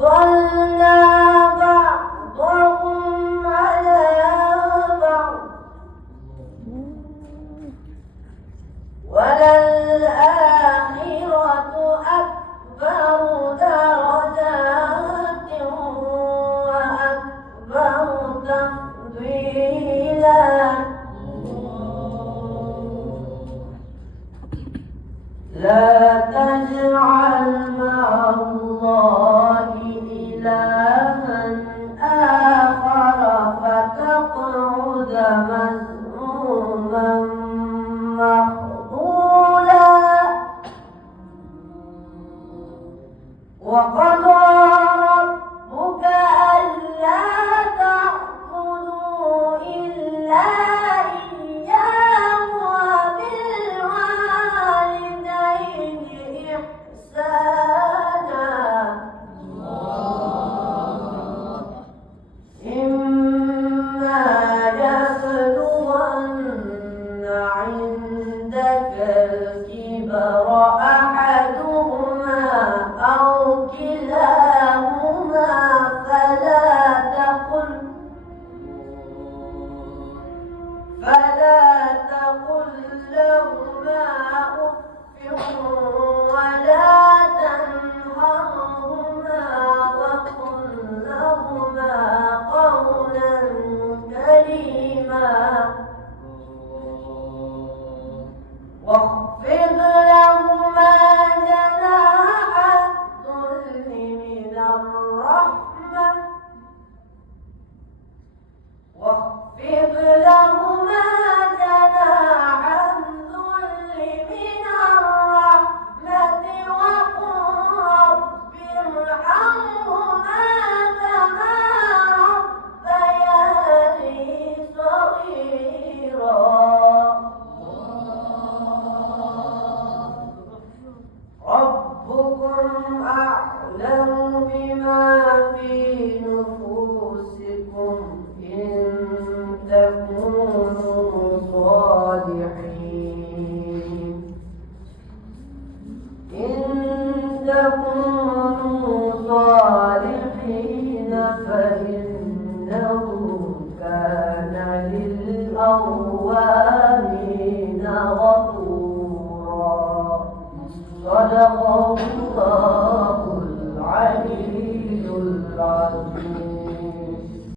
فضلنا بعضهم على بعض وللآخرة أكبر درجات وأكبر تفضيلا لا تجعل مع الله إلها آخر فتقعد مذموما مخذولا وقضى ربك ألا تعبدوا إلا إياه وبالوالدين إحسانا إما يبلغن عندك الكبر أحدهما أو كلاهما فلا تقل لهما أف ولا تنهرهما وقل لهما قولا كريما واخفض لهما جناح الذل من الرحمة واخفض لهما جناح الذل من الرحمة وقل رب ارحمهما كما ربياني صغيرا ربكم أعلم بما في نفوسكم إن تكونوا صالحين فإنه كان للأوابين غفورا صدق الله